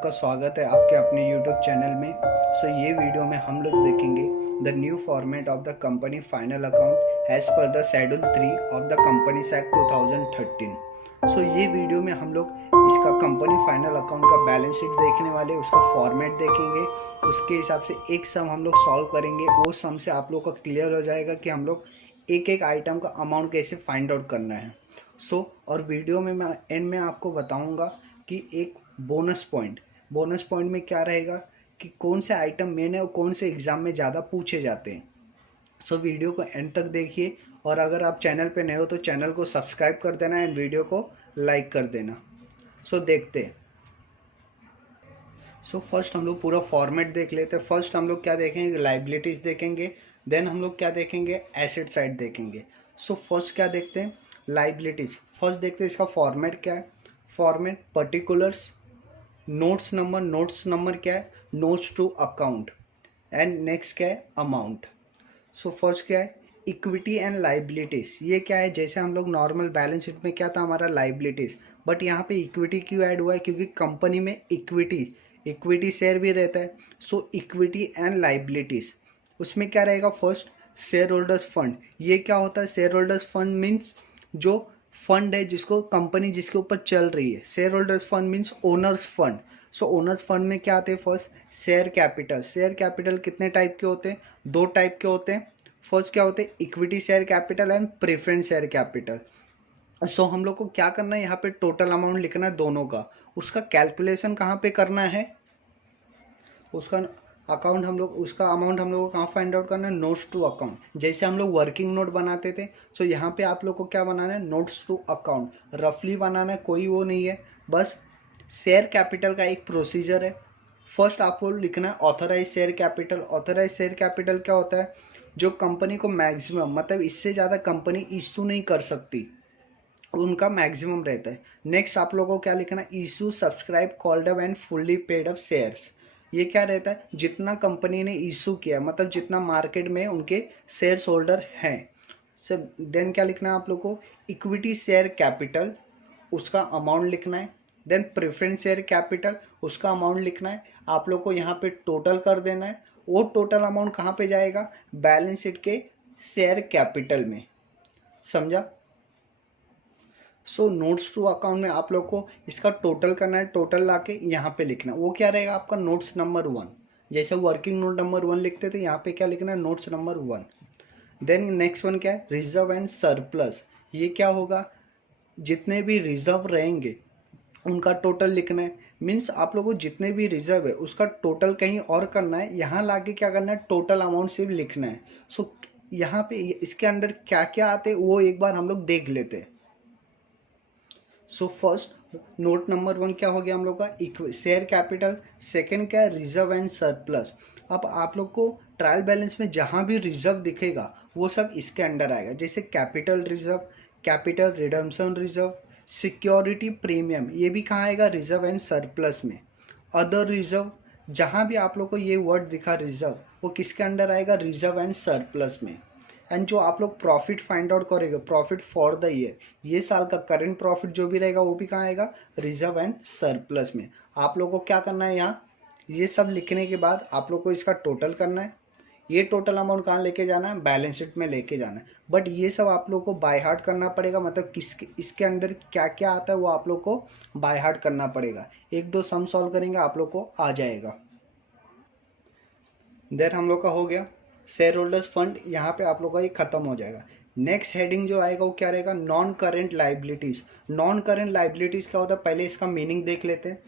आपका स्वागत है आपके अपने YouTube चैनल में। ये वीडियो में हम लोग देखेंगे the new format of the company final account as per the schedule 3 of the companies act 2013। ये वीडियो में हम लोग इसका कंपनी फाइनल अकाउंट का बैलेंस शीट देखने वाले, उसका फॉर्मेट देखेंगे, उसके हिसाब से एक सम हम लोग सॉल्व करेंगे। वो सम से आप लोग का क्लियर हो जाएगा कि हम लोग एक एक आइटम का अमाउंट कैसे फाइंड आउट करना है। और वीडियो में मैं एंड में आपको बताऊंगा कि एक बोनस पॉइंट में क्या रहेगा कि कौन से आइटम मेन है और कौन से एग्जाम में ज़्यादा पूछे जाते हैं। वीडियो को एंड तक देखिए, और अगर आप चैनल पे नए हो तो चैनल को सब्सक्राइब कर देना एंड वीडियो को लाइक कर देना। देखते हैं। फर्स्ट हम लोग पूरा फॉर्मेट देख लेते हैं। फर्स्ट हम लोग क्या देखेंगे, लाइबिलिटीज़ देखेंगे। देन हम लोग क्या देखेंगे, एसेट साइड देखेंगे। फर्स्ट क्या देखते हैं, लाइबिलिटीज़। फर्स्ट देखते हैं इसका फॉर्मेट क्या है। फॉर्मेट पर्टिकुलर्स, नोट्स नंबर क्या है, notes to account, and next क्या है, अमाउंट। फर्स्ट क्या है, इक्विटी एंड लाइबिलिटीज़। ये क्या है, जैसे हम लोग नॉर्मल बैलेंस शीट में क्या था हमारा लाइबिलिटीज़, बट यहाँ पे इक्विटी क्यों ऐड हुआ है, क्योंकि कंपनी में इक्विटी शेयर भी रहता है। इक्विटी एंड लाइबिलिटीज़ उसमें क्या रहेगा, फर्स्ट शेयर होल्डर्स फंड। ये क्या होता है, शेयर होल्डर्स फंड मीन्स जो फंड है जिसको कंपनी जिसके ऊपर चल रही है। Share holders fund means owner's fund. Owner's fund में क्या आते हैं, first share capital. Share capital कितने टाइप के होते हैं, दो टाइप के होते हैं। फर्स्ट क्या होते हैं, equity share capital and preference share capital. हम लोग को क्या करना है, यहाँ पे टोटल अमाउंट लिखना है दोनों का। उसका कैलकुलेशन कहाँ पे करना है, उसका अकाउंट हम लोग, उसका अमाउंट हम लोग को कहाँ फाइंड आउट करना है, नोट्स टू अकाउंट। जैसे हम लोग वर्किंग नोट बनाते थे, यहाँ पे आप लोग को क्या बनाना है, नोट्स टू अकाउंट रफली बनाना है, कोई वो नहीं है। बस शेयर कैपिटल का एक प्रोसीजर है। फर्स्ट आपको लिखना है authorise share capital. Authorise share capital क्या होता है, जो कंपनी को मैक्सिमम, मतलब इससे ज़्यादा कंपनी इशू नहीं कर सकती, उनका मैक्सिमम रहता है। नेक्स्ट आप लोगों को क्या लिखना है, issue subscribe called up and fully paid up shares. ये क्या रहता है, जितना कंपनी ने इशू किया, मतलब जितना मार्केट में उनके शेयर्स होल्डर हैं। देन क्या लिखना है आप लोग को, इक्विटी शेयर कैपिटल, उसका अमाउंट लिखना है। देन प्रेफरेंस शेयर कैपिटल, उसका अमाउंट लिखना है। आप लोग को यहाँ पे टोटल कर देना है। वो टोटल अमाउंट कहाँ पे जाएगा, बैलेंस शीट के शेयर कैपिटल में। समझा। नोट्स टू अकाउंट में आप लोग को इसका टोटल करना है, टोटल लाके यहाँ पे लिखना है। वो क्या रहेगा आपका, नोट्स नंबर 1। जैसे वर्किंग नोट नंबर 1 लिखते थे, यहाँ पे क्या लिखना है, notes number 1। Then next one क्या है, रिजर्व एंड सरप्लस। ये क्या होगा, जितने भी रिजर्व रहेंगे उनका टोटल लिखना है। मीन्स आप लोगों को जितने भी रिजर्व है उसका टोटल कहीं और करना है, यहाँ लाके क्या करना है, टोटल अमाउंट सिर्फ लिखना है। यहाँ पे इसके अंदर क्या क्या आते हैं वो एक बार हम लोग देख लेते हैं। फर्स्ट नोट नंबर 1 क्या हो गया हम लोग का, शेयर कैपिटल। सेकंड क्या है, रिजर्व एंड सरप्लस। अब आप लोग को ट्रायल बैलेंस में जहां भी रिजर्व दिखेगा वो सब इसके अंडर आएगा। जैसे capital reserve, capital redemption reserve, security premium, ये भी कहाँ आएगा, रिजर्व एंड सरप्लस में। अदर रिजर्व, जहां भी आप लोग को ये वर्ड दिखा रिजर्व, वो किसके अंडर आएगा, रिजर्व एंड सरप्लस में। एंड जो आप लोग प्रॉफिट फाइंड आउट करेंगे, प्रॉफिट फॉर द ईयर, ये साल का करंट प्रॉफिट जो भी रहेगा वो भी कहाँ आएगा, रिजर्व एंड सरप्लस में। आप लोग को क्या करना है, यहाँ ये सब लिखने के बाद आप लोग को इसका टोटल करना है। ये टोटल अमाउंट कहाँ लेके जाना है, बैलेंस शीट में लेके जाना है। बट ये सब आप लोग को बाय हार्ट करना पड़ेगा, मतलब इसके अंदर क्या क्या आता है वो आप लोग को बाय हार्ट करना पड़ेगा। एक दो सम सॉल्व करेंगे आप लोग को आ जाएगा। देन हम लोग का हो गया शेयर होल्डर्स फंड, यहाँ पे आप लोग का ये खत्म हो जाएगा। नेक्स्ट हेडिंग जो आएगा वो क्या रहेगा, non current liabilities. Non current liabilities क्या होता है, पहले इसका मीनिंग देख लेते हैं।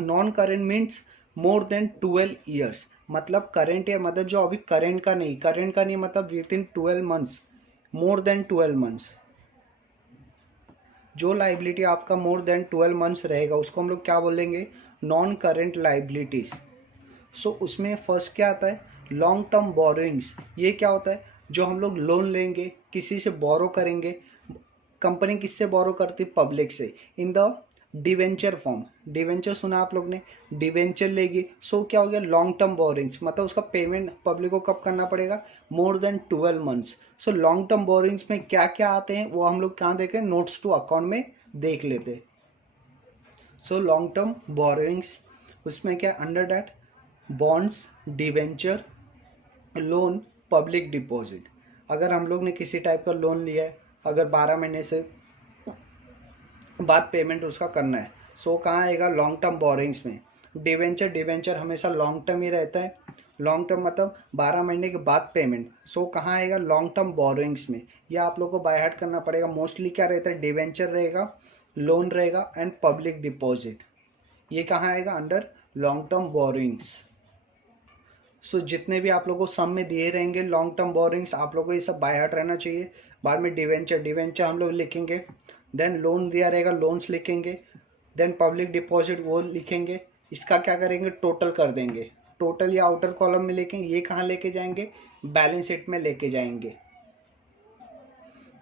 Non current means more than 12 years. मतलब करेंट है, मतलब जो अभी करेंट का नहीं मतलब with in 12 months, more than 12 months. जो लाइबिलिटी आपका मोर देन 12 मंथ्स रहेगा उसको हम लोग क्या बोलेंगे, नॉन करेंट लाइबिलिटीज। उसमें फर्स्ट क्या आता है, लॉन्ग टर्म बोरोइंग्स। ये क्या होता है, जो हम लोग लोन लेंगे, किसी से बोरो करेंगे। कंपनी किससे बोरो करती, पब्लिक से, in the debenture form. Debenture सुना आप लोग ने, डिवेंचर लेगी। क्या हो गया, लॉन्ग टर्म बोरिंग्स, मतलब उसका पेमेंट पब्लिक को कब करना पड़ेगा, मोर than 12 months. Long term borrowings में क्या क्या आते हैं वो हम लोग कहाँ देखें, नोट्स टू अकाउंट में देख लेते हैं। लॉन्ग टर्म बोरोइंग्स, उसमें क्या under that bonds, debenture, loan, public deposit. अगर हम लोग ने किसी टाइप का लोन लिया है, अगर 12 महीने से बाद पेमेंट उसका करना है, सो कहाँ आएगा, लॉन्ग टर्म बोरिंग्स में। डिवेंचर, डिवेंचर हमेशा लॉन्ग टर्म ही रहता है, लॉन्ग टर्म मतलब 12 महीने के बाद पेमेंट, सो कहाँ आएगा, लॉन्ग टर्म बोरिंग्स में। यह आप लोग को बाय हार्ट करना पड़ेगा। मोस्टली क्या रहता है, डिवेंचर रहेगा, लोन रहेगा एंड पब्लिक डिपॉजिट। ये कहाँ आएगा, अंडर लॉन्ग टर्म बोरिंग्स। सो जितने भी आप लोगों को सम में दिए रहेंगे लॉन्ग टर्म बोरिंग्स, आप लोगों को ये सब बाय हार्ट रहना चाहिए। बाद में डिवेंचर, डिवेंचर हम लोग लिखेंगे, देन लोन दिया रहेगा, लोन्स लिखेंगे, देन पब्लिक डिपॉजिट वो लिखेंगे। इसका क्या करेंगे, टोटल कर देंगे, टोटल या आउटर कॉलम में लेके ये कहाँ लेके जाएंगे, बैलेंस शीट में लेके जाएंगे।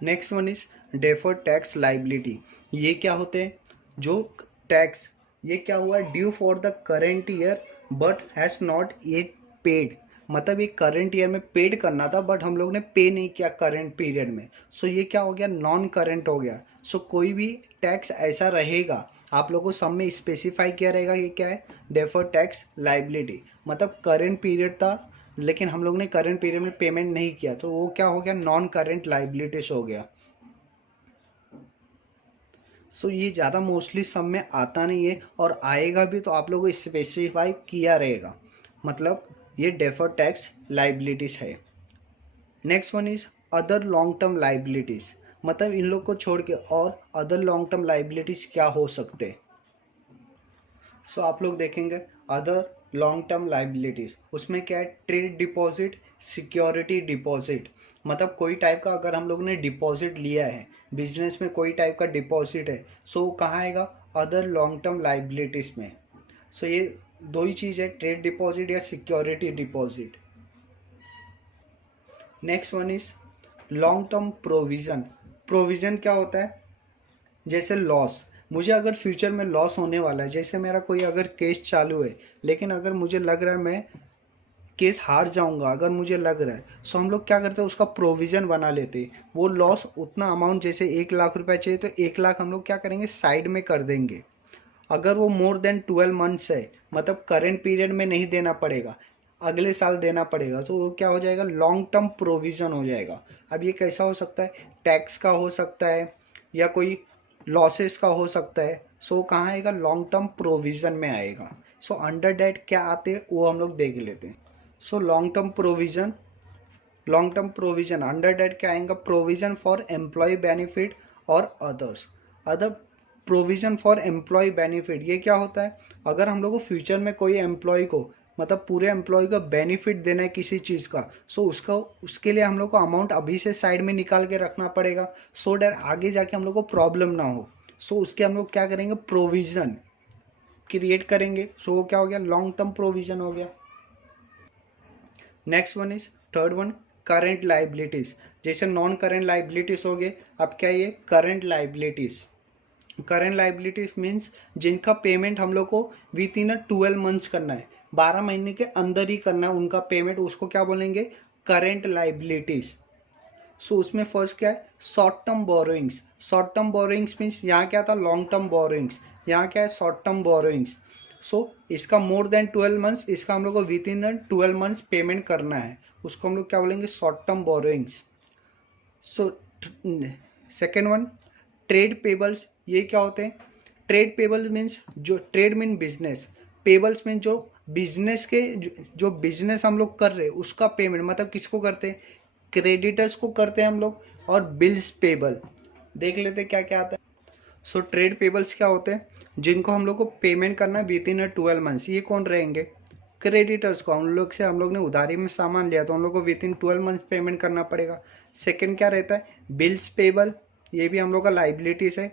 Next one is deferred tax liability. ये क्या होते हैं, जो टैक्स ये क्या हुआ, due for the current year but has not yet paid. मतलब ये करंट ईयर में पेड करना था बट हम लोग ने पे नहीं किया करंट पीरियड में, सो ये क्या हो गया, नॉन करंट हो गया। सो कोई भी टैक्स ऐसा रहेगा, आप लोगों को सब में स्पेसिफाई किया रहेगा कि क्या है, डेफर्ड टैक्स लाइबिलिटी। मतलब करंट पीरियड था लेकिन हम लोग ने करंट पीरियड में पेमेंट नहीं किया, तो वो क्या हो गया, नॉन करंट लाइबिलिटीज हो गया। सो ये ज़्यादा मोस्टली सब में आता नहीं है, और आएगा भी तो आप लोगों को स्पेसिफाई किया रहेगा। मतलब ये डेफर्ड टैक्स लाइबिलिटीज है। Next one is other long term liabilities. मतलब इन लोग को छोड़ के और अदर लॉन्ग टर्म लाइबिलिटीज क्या हो सकते। सो आप लोग देखेंगे अदर लॉन्ग टर्म लाइबिलिटीज, उसमें क्या है, ट्रेड डिपॉजिट, सिक्योरिटी डिपॉजिट। मतलब कोई टाइप का अगर हम लोग ने डिपॉजिट लिया है, बिजनेस में कोई टाइप का डिपॉजिट है, सो कहाँ आएगा, अदर लॉन्ग टर्म लाइबिलिटीज में। सो ये दो ही चीज़ है, ट्रेड डिपॉजिट या security deposit. Next one is long term provision. Provision क्या होता है, जैसे लॉस, मुझे अगर फ्यूचर में लॉस होने वाला है, जैसे मेरा कोई अगर केस चालू है लेकिन अगर मुझे लग रहा है मैं केस हार जाऊंगा, अगर मुझे लग रहा है, सो हम लोग क्या करते हैं, उसका प्रोविज़न बना लेते हैं। वो लॉस उतना अमाउंट, जैसे 1 लाख रुपए चाहिए तो 1 लाख हम लोग क्या करेंगे, साइड में कर देंगे। अगर वो मोर देन 12 मंथ्स है, मतलब करेंट पीरियड में नहीं देना पड़ेगा, अगले साल देना पड़ेगा, तो वो क्या हो जाएगा, लॉन्ग टर्म प्रोविज़न हो जाएगा। अब ये कैसा हो सकता है, टैक्स का हो सकता है या कोई लॉसेस का हो सकता है। सो कहाँ आएगा, लॉन्ग टर्म प्रोविज़न में आएगा। सो अंडर डेट क्या आते हैं वो हम लोग देख लेते हैं। So long term provision, long term provision under debt क्या आएगा, प्रोविज़न फॉर एम्प्लॉय बेनिफिट और others. Other provision for employee benefit, ये क्या होता है, अगर हम लोग को फ्यूचर में कोई एम्प्लॉय को, मतलब पूरे एम्प्लॉय को बेनिफिट देना है किसी चीज़ का, सो उसका उसके लिए हम लोग को अमाउंट अभी से साइड में निकाल के रखना पड़ेगा, सो डैट आगे जाके हम लोग को प्रॉब्लम ना हो। सो उसके हम लोग क्या करेंगे, प्रोविज़न क्रिएट करेंगे। सो वो क्या हो गया, लॉन्ग टर्म प्रोविज़न हो गया। Next one is third one, current liabilities. जैसे नॉन करेंट लाइबिलिटीज़ हो गए, अब क्या ये current liabilities. Current liabilities means जिनका पेमेंट हम लोग को विद इन 12 मंथ्स करना है, 12 महीने के अंदर ही करना है उनका पेमेंट, उसको क्या बोलेंगे, करेंट लाइबिलिटीज। सो उसमें फर्स्ट क्या है, short term borrowings. Short term borrowings means यहाँ क्या था, लॉन्ग टर्म बोरोइंग्स, यहाँ क्या है, शॉर्ट टर्म बोरोइंग्स। सो इसका मोर देन 12 मंथ्स, इसका हम लोग को विद इन 12 मंथ्स पेमेंट करना है, उसको हम लोग क्या बोलेंगे, short term borrowings. So second one, trade payables. ये क्या होते हैं, ट्रेड पेबल्स मीन्स, जो trade mean business, payables mean जो बिजनेस के, जो बिजनेस हम लोग कर रहे हैं उसका पेमेंट, मतलब किसको करते हैं, क्रेडिटर्स को करते हैं हम लोग। और बिल्स पेबल देख लेते हैं क्या क्या आता है। सो ट्रेड पेबल्स क्या होते हैं, जिनको हम लोग को पेमेंट करना है विद इन 12 मंथ्स। ये कौन रहेंगे, क्रेडिटर्स को, हम लोग से हम लोग ने उधारी में सामान लिया तो हम लोग को विद इन 12 मंथ पेमेंट करना पड़ेगा। सेकंड क्या रहता है, बिल्स पेबल, ये भी हम लोग का लाइबिलिटीज है।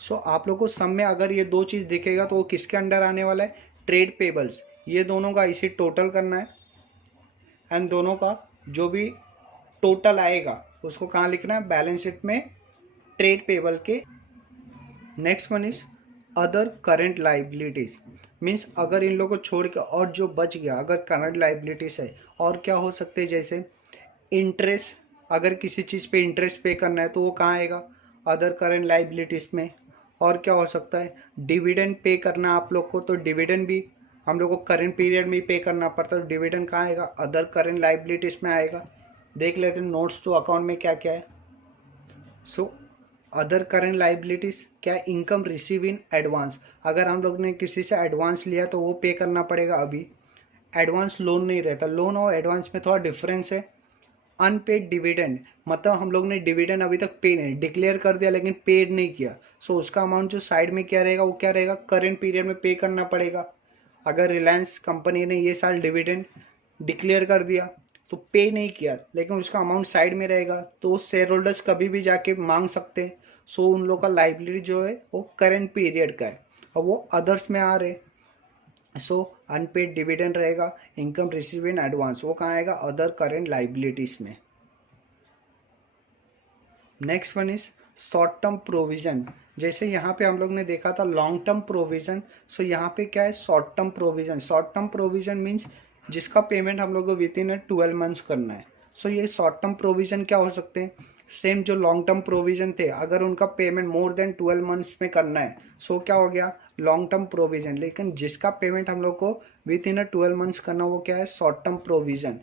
सो आप लोग को सब में अगर ये दो चीज़ दिखेगा तो वो किसके अंडर आने वाला है, ट्रेड पेबल्स। ये दोनों का इसी टोटल करना है, एंड दोनों का जो भी टोटल आएगा उसको कहाँ लिखना है, बैलेंस शीट में ट्रेड पेबल के। Next one is other current liabilities, means अगर इन लोगों को छोड़ के और जो बच गया, अगर करंट लाइबिलिटीज है और क्या हो सकते हैं, जैसे इंटरेस्ट, अगर किसी चीज़ पे इंटरेस्ट पे करना है तो वो कहाँ आएगा, अदर करंट लाइबिलिटीज में। और क्या हो सकता है, डिविडेंड पे करना है आप लोग को, तो डिविडेंड भी हम लोग को करंट पीरियड में पे करना पड़ता है। तो डिविडेंड कहाँ आएगा, अदर करंट लाइबिलिटीज में आएगा। देख लेते हैं नोट्स टू अकाउंट में क्या क्या है। सो अदर करंट लाइबिलिटीज क्या, इनकम रिसीव इन एडवांस, अगर हम लोग ने किसी से एडवांस लिया तो वो पे करना पड़ेगा। अभी एडवांस लोन नहीं रहता, लोन और एडवांस में थोड़ा डिफरेंस है। अनपेड डिविडेंड, मतलब हम लोग ने डिविडेंड अभी तक पे नहीं, डिक्लेयर कर दिया लेकिन पेड नहीं किया, सो उसका अमाउंट जो साइड में क्या रहेगा, वो क्या रहेगा, करंट पीरियड में पे करना पड़ेगा। अगर रिलायंस कंपनी ने ये साल डिविडेंड डिक्लेयर कर दिया तो पे नहीं किया लेकिन उसका अमाउंट साइड में रहेगा, तो शेयर होल्डर्स कभी भी जाके मांग सकते हैं। सो उन लोग का लाइबिलिटी जो है वो करंट पीरियड का है और वो अदर्स में आ रहे। सो अनपेड डिविडेंड रहेगा, इनकम रिसीव इन एडवांस, वो कहाँ आएगा, अदर करेंट लाइबिलिटीज में। Next one is short term provision. जैसे यहाँ पे हम लोग ने देखा था लॉन्ग टर्म प्रोविजन, सो यहाँ पे क्या है, short term provision. Short term provision means जिसका पेमेंट हम लोग को विद इन 12 मंथ्स करना है। सो ये शॉर्ट टर्म प्रोविजन क्या हो सकते हैं, सेम जो लॉन्ग टर्म प्रोविजन थे, अगर उनका पेमेंट मोर देन 12 मंथ्स में करना है, सो क्या हो गया, लॉन्ग टर्म प्रोविजन। लेकिन जिसका पेमेंट हम लोग को विद इन 12 मंथ्स करना, वो क्या है, शॉर्ट टर्म प्रोविजन।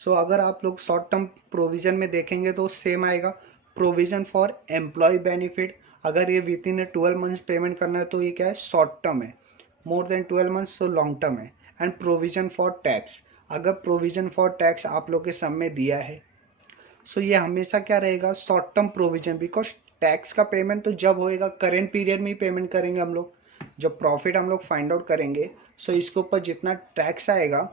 सो अगर आप लोग शॉर्ट टर्म प्रोविजन में देखेंगे तो सेम आएगा, प्रोविजन फॉर एम्प्लॉय बेनिफिट, अगर ये विद इन 12 मंथ्स पेमेंट करना है तो ये क्या है, शॉर्ट टर्म है। मोर देन 12 मंथ्स तो लॉन्ग टर्म है। एंड प्रोविजन फॉर टैक्स, अगर प्रोविजन फॉर टैक्स आप लोग के सब में दिया है, सो ये हमेशा क्या रहेगा, short term provision, because tax का पेमेंट तो जब होएगा, करेंट पीरियड में ही पेमेंट करेंगे हम लोग। जब प्रॉफिट हम लोग फाइंड आउट करेंगे, सो इसके ऊपर जितना टैक्स आएगा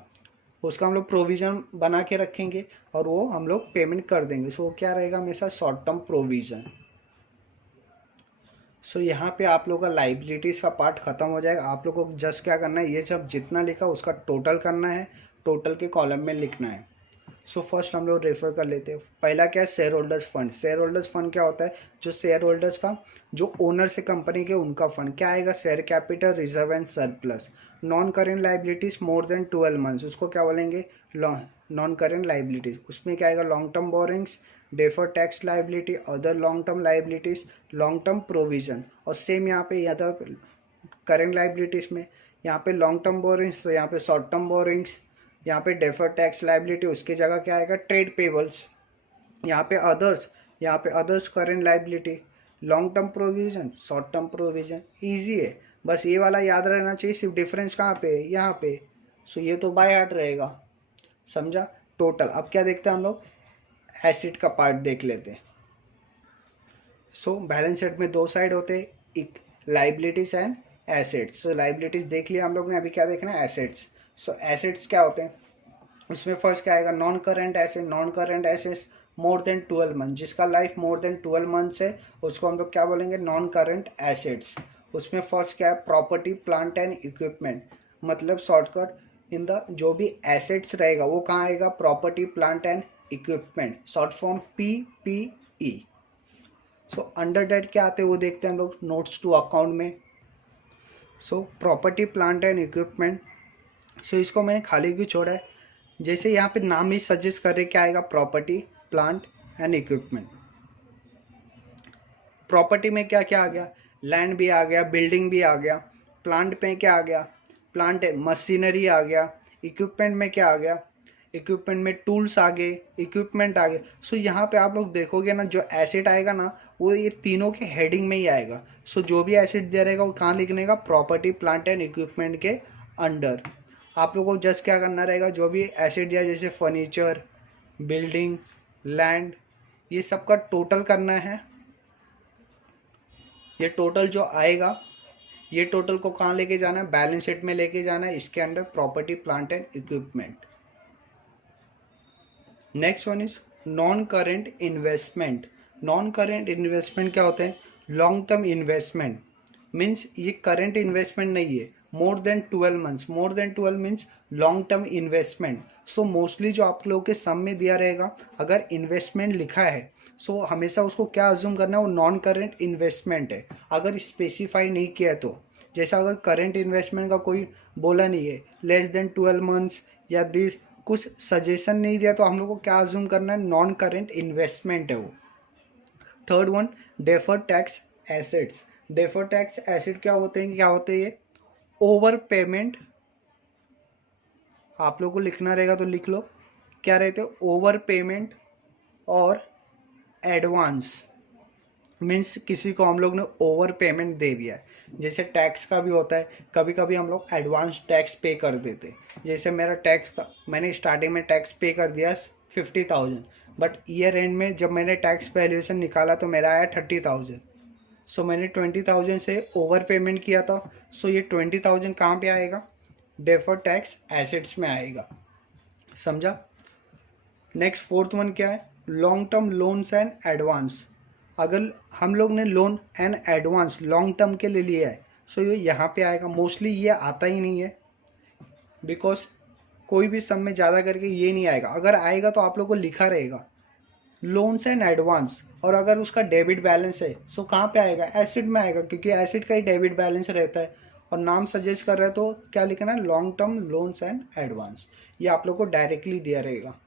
उसका हम लोग प्रोविज़न बना के रखेंगे और वो हम लोग पेमेंट कर देंगे। सो क्या रहेगा, हमेशा शॉर्ट टर्म प्रोविज़न। सो यहाँ पे आप लोग का लाइबिलिटीज़ का पार्ट ख़त्म हो जाएगा। आप लोग को जस्ट क्या करना है, ये सब जितना लिखा उसका टोटल करना है, टोटल के कॉलम में लिखना है। सो फर्स्ट हम लोग रेफर कर लेते हैं। पहला क्या है, share holders fund. Share holders fund क्या होता है, जो शेयर होल्डर्स का, जो ओनर से कंपनी के, उनका फंड क्या आएगा, share capital, reserve and surplus. Non current liabilities more than 12 months, उसको क्या बोलेंगे, नॉन करेंट लाइबिलिटीज। उसमें क्या आएगा, long term borrowings, defer tax liability, other long term liabilities, long term provision. और सेम यहाँ पे अदर करेंट लाइबिलिटीज में, यहाँ पे लॉन्ग टर्म बोरिंग्स तो यहाँ पे शॉर्ट टर्म बोरिंग्स, यहाँ पे डेफर टैक्स लाइबिलिटी उसकी जगह क्या आएगा, ट्रेड पेबल्स। यहाँ पे अदर्स, यहाँ पे others current liability, long term provision, short term provision. Easy है, बस ये वाला याद रहना चाहिए। सिर्फ डिफरेंस कहाँ पे है, यहाँ पे। सो ये तो बाय हार्ट रहेगा, समझा। टोटल अब क्या देखते हैं हम लोग, एसिड का पार्ट देख लेते हैं। सो बैलेंस शीट में दो साइड होते हैं, एक liabilities and assets. So liabilities देख लिया हम लोग ने, अभी क्या देखना है, एसेट्स। सो एसेट्स क्या होते हैं, उसमें फर्स्ट क्या आएगा, non current asset. Non current assets more than 12 month, जिसका लाइफ मोर देन 12 मंथ्स है उसको हम लोग क्या बोलेंगे, नॉन करेंट एसेट्स। उसमें फर्स्ट क्या है, प्रॉपर्टी प्लांट एंड इक्विपमेंट, मतलब शॉर्टकट इन द जो भी एसेट्स रहेगा वो कहाँ आएगा, property plant and equipment, short form PPE। So under debt क्या आते हैं वो देखते हैं हम लोग नोट्स टू अकाउंट में। So property plant and equipment, so इसको मैंने खाली क्यों छोड़ा है, जैसे यहाँ पे नाम ही सजेस्ट कर रहे, क्या आएगा, property plant and equipment. Property में क्या क्या आ गया, लैंड भी आ गया, बिल्डिंग भी आ गया। प्लांट में क्या आ गया, प्लांट मशीनरी आ गया। इक्विपमेंट में क्या आ गया, इक्विपमेंट में टूल्स आ गए, इक्विपमेंट आ गए। सो यहाँ पे आप लोग देखोगे ना, जो एसेट आएगा ना वो ये तीनों के हेडिंग में ही आएगा। सो जो भी एसेट दे रहेगा वो कहाँ लिखने का, प्रॉपर्टी प्लांट एंड इक्विपमेंट के अंडर। आप लोगों को जस्ट क्या करना रहेगा, जो भी एसेट दिया जैसे फर्नीचर, बिल्डिंग, लैंड, ये सब का टोटल करना है। ये टोटल जो आएगा, ये टोटल को कहाँ लेके जाना है, बैलेंस शीट में लेके जाना है, इसके under property plant and equipment. Next one is non current investment. Non current investment क्या होते हैं, लॉन्ग टर्म इन्वेस्टमेंट, मीन्स ये करेंट इन्वेस्टमेंट नहीं है, मोर देन 12 मंथ्स। मोर than 12 means long term investment. So mostly जो आप लोगों के सम में दिया रहेगा, अगर इन्वेस्टमेंट लिखा है सो हमेशा उसको क्या अज्यूम करना है, वो नॉन करेंट इन्वेस्टमेंट है। अगर स्पेसिफाई नहीं किया तो, जैसा अगर करेंट इन्वेस्टमेंट का कोई बोला नहीं है, लेस देन 12 मंथ्स या दिस कुछ सजेशन नहीं दिया, तो हम लोग को क्या अज्यूम करना है, नॉन करेंट इन्वेस्टमेंट है वो। Third one, deferred tax assets. Deferred tax asset क्या होते हैं, क्या होते हैं ये? ओवर पेमेंट, आप लोग को लिखना रहेगा तो लिख लो, क्या रहते हैं? ओवर पेमेंट और एडवांस। मीन्स किसी को हम लोग ने ओवर पेमेंट दे दिया है। जैसे टैक्स का भी होता है, कभी कभी हम लोग एडवांस टैक्स पे कर देते हैं। जैसे मेरा टैक्स था, मैंने स्टार्टिंग में टैक्स पे कर दिया 50,000, बट ईयर एंड में जब मैंने टैक्स वैल्यूएशन निकाला तो मेरा आया 30,000। सो मैंने 20,000 से ओवर पेमेंट किया था। सो ये 20,000 कहाँ पे आएगा? डेफर्ड टैक्स एसेट्स में आएगा। समझा? नेक्स्ट फोर्थ वन क्या है? Long term loans and advance. अगर हम लोग ने loan and advance long term के लिए लिया है, सो ये यहाँ पे आएगा। मोस्टली ये आता ही नहीं है, बिकॉज कोई भी सम में ज़्यादा करके ये नहीं आएगा। अगर आएगा तो आप लोग को लिखा रहेगा लोन्स एंड एडवांस, और अगर उसका डेबिट बैलेंस है सो कहाँ पे आएगा? एसिड में आएगा, क्योंकि एसिड का ही डेबिट बैलेंस रहता है और नाम सजेस्ट कर रहा है, तो क्या लिखना है? Long term loans and advance. ये आप लोग को डायरेक्टली दिया रहेगा।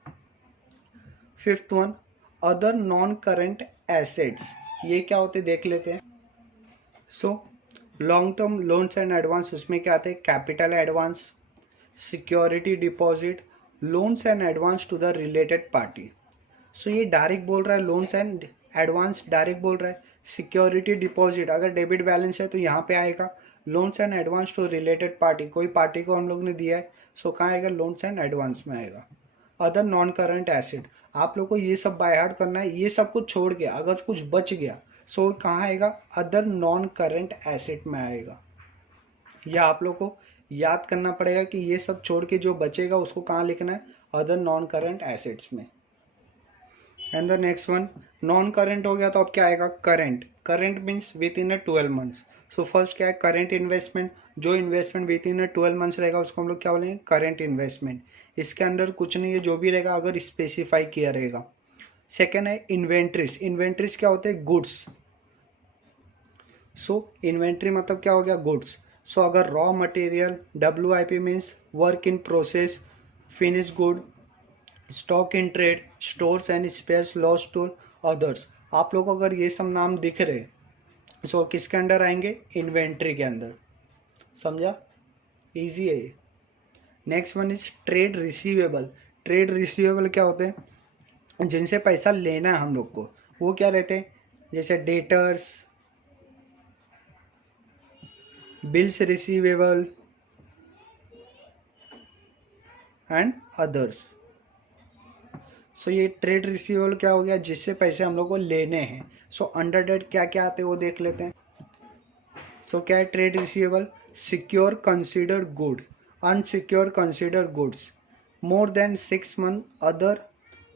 Fifth one, other non current assets. ये क्या होते देख लेते हैं। So long term loans and advance, उसमें क्या आते हैं? Capital advance, security deposit, loans and advance to the related party. So ये डायरेक्ट बोल रहा है लोन्स एंड एडवांस, डायरेक्ट बोल रहा है। सिक्योरिटी डिपॉजिट अगर डेबिट बैलेंस है तो यहाँ पे आएगा। Loans and advance to related party, कोई पार्टी को हम लोग ने दिया है, सो कहाँ आएगा? लोन्स एंड एडवांस में आएगा। अदर नॉन करंट एसेट, आप लोग को ये सब बाय हार्ट करना है। ये सब कुछ छोड़ के अगर कुछ बच गया सो कहाँ आएगा? अदर नॉन करंट एसेट में आएगा। या आप लोग को याद करना पड़ेगा कि ये सब छोड़ के जो बचेगा उसको कहाँ लिखना है? अदर नॉन करंट एसेट्स में। And the next one, non current हो गया तो अब क्या आएगा? Current. Current means with in 12 months. So first क्या है? Current investment. जो इन्वेस्टमेंट विद इन 12 मंथ्स रहेगा उसको हम लोग क्या बोलेंगे? Current investment. इसके अंदर कुछ नहीं है, जो भी रहेगा अगर स्पेसिफाई किया रहेगा। सेकेंड है इन्वेंट्रीज। इन्वेंट्रीज क्या होते हैं? गुड्स। सो इन्वेंट्री मतलब क्या हो गया? गुड्स। सो अगर raw material, WIP means work in process, finish good, stock in trade, stores and spares, loose टू अदर्स। आप लोग को अगर ये सब नाम दिख रहे सो किसके अंडर आएंगे? इन्वेंट्री के अंदर। समझा? इजी है ये। Next one is trade receivable. Trade receivable क्या होते हैं? जिनसे पैसा लेना है हम लोग को, वो क्या रहते हैं? जैसे debtors, bills receivable and others. So ये ट्रेड रिसीवेबल क्या हो गया? जिससे पैसे हम लोग को लेने हैं। सो अंडर डेट क्या क्या आते हैं वो देख लेते हैं। सो क्या है trade receivable? Secure considered good, unsecure considered goods, more than 6 month, other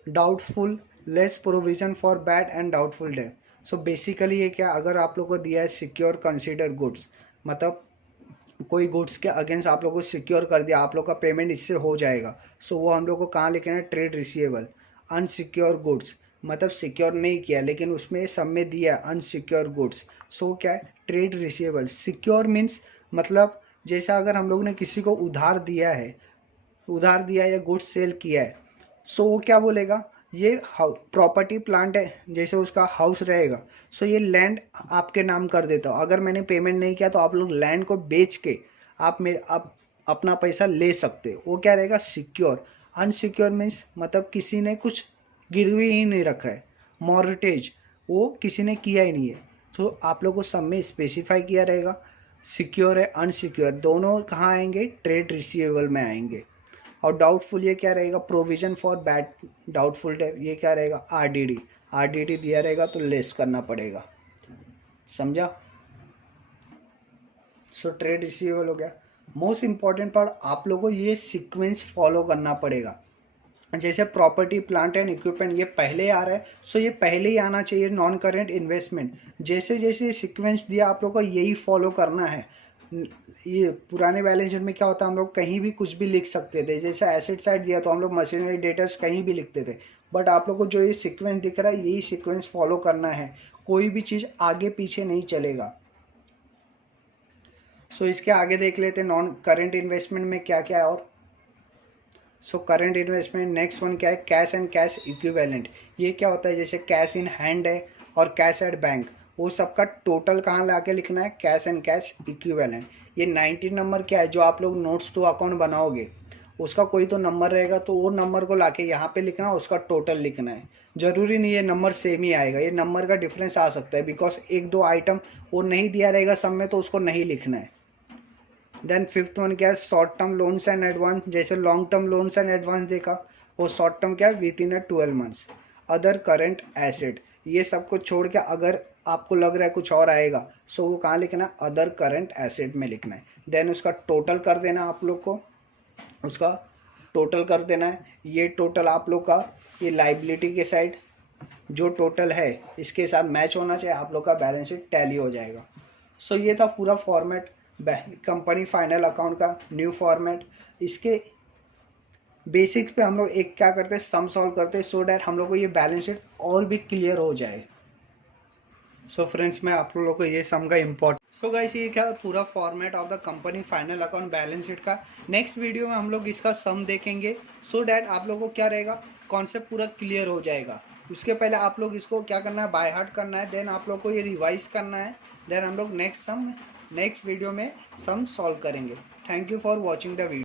doubtful, less provision for bad and doubtful debt. So basically ये क्या, अगर आप लोग को दिया है सिक्योर कंसिडर्ड गुड्स, मतलब कोई गुड्स के अगेंस्ट आप लोग को सिक्योर कर दिया, आप लोग का पेमेंट इससे हो जाएगा, सो वो हम लोग को कहाँ लिखना है? Trade receivable. अनसिक्योर गुड्स मतलब सिक्योर नहीं किया लेकिन उसमें सब में दिया अनसिक्योर गुड्स, सो क्या है? Trade receivable. सिक्योर मीन्स मतलब जैसा अगर हम लोग ने किसी को उधार दिया है, उधार दिया या गुड्स सेल किया है, सो वो क्या बोलेगा? ये प्रॉपर्टी प्लांट है, जैसे उसका हाउस रहेगा, सो ये लैंड आपके नाम कर देता हूँ। अगर मैंने पेमेंट नहीं किया तो आप लोग लैंड को बेच के आप अपना पैसा ले सकते हो। वो क्या रहेगा? सिक्योर। अनसिक्योर मीन्स मतलब किसी ने कुछ गिरवी ही नहीं रखा है, मॉर्गेज वो किसी ने किया ही नहीं है, तो आप लोग को सब में स्पेसिफाई किया रहेगा। सिक्योर है, अनसिक्योर, दोनों कहाँ आएंगे? ट्रेड रिसीवेबल में आएंगे। और डाउटफुल ये क्या रहेगा? Provision for bad doubtful debt, ये क्या रहेगा? RDD। RDD दिया रहेगा तो लेस करना पड़ेगा। समझा? सो ट्रेड रिसीवेबल हो गया। मोस्ट इंपॉर्टेंट पार्ट, आप लोगों को ये सीक्वेंस फॉलो करना पड़ेगा। जैसे प्रॉपर्टी प्लांट एंड इक्विपमेंट ये पहले आ रहा है, सो ये पहले ही आना चाहिए। नॉन करेंट इन्वेस्टमेंट जैसे जैसे सीक्वेंस दिया आप लोग को यही फॉलो करना है। ये पुराने बैलेंस शीट में क्या होता है, हम लोग कहीं भी कुछ भी लिख सकते थे। जैसे एसेट साइड दिया तो हम लोग मशीनरी डेटर्स कहीं भी लिखते थे, बट आप लोग को जो ये सीक्वेंस दिख रहा है यही सीक्वेंस फॉलो करना है। कोई भी चीज़ आगे पीछे नहीं चलेगा। सो इसके आगे देख लेते हैं नॉन करेंट इन्वेस्टमेंट में क्या क्या है। और सो करेंट इन्वेस्टमेंट नेक्स्ट वन क्या है? Cash and cash equivalent. ये क्या होता है? जैसे कैश इन हैंड है और कैश एट बैंक, वो सबका टोटल कहाँ ला के लिखना है, कैश एंड कैश इक्विवेलेंट। ये 19 नंबर क्या है, जो आप लोग नोट्स टू अकाउंट बनाओगे उसका कोई तो नंबर रहेगा, तो वो नंबर को लाके यहाँ पे लिखना, उसका टोटल लिखना है। ज़रूरी नहीं है नंबर सेम ही आएगा, ये नंबर का डिफरेंस आ सकता है, बिकॉज एक दो आइटम वो नहीं दिया रहेगा सब में, तो उसको नहीं लिखना है। देन फिफ्थ वन क्या है, short term loans and advance. जैसे long term loans and advance देखा, वो शॉर्ट टर्म क्या है, within 12 months. Other current asset, ये सब कुछ छोड़ के अगर आपको लग रहा है कुछ और आएगा, सो वो कहाँ लिखना है, अदर करेंट एसेट में लिखना है। देन उसका टोटल कर देना आप लोग को, उसका टोटल कर देना है। ये टोटल आप लोग का, ये लाइबिलिटी के साइड जो टोटल है इसके साथ मैच होना चाहिए, आप लोग का बैलेंस शीट टैली हो जाएगा। सो ये था पूरा फॉर्मेट कंपनी फाइनल अकाउंट का न्यू फॉर्मेट। इसके बेसिक्स पे हम लोग एक क्या करते हैं, सम सॉल्व करते हैं, सो डैट हम लोग को ये बैलेंस शीट और भी क्लियर हो जाए। सो फ्रेंड्स, मैं आप लोगों को ये सम का इम्पोर्टेंट, सो गाइस ये क्या पूरा format of the company final account balance sheet का। नेक्स्ट वीडियो में हम लोग इसका सम देखेंगे, सो डैट आप लोगों को क्या रहेगा, कॉन्सेप्ट पूरा क्लियर हो जाएगा। उसके पहले आप लोग इसको क्या करना है, बाय हार्ट करना है, देन आप लोग को ये रिवाइज करना है, देन हम लोग नेक्स्ट वीडियो में सम सॉल्व करेंगे। Thank you for watching the video.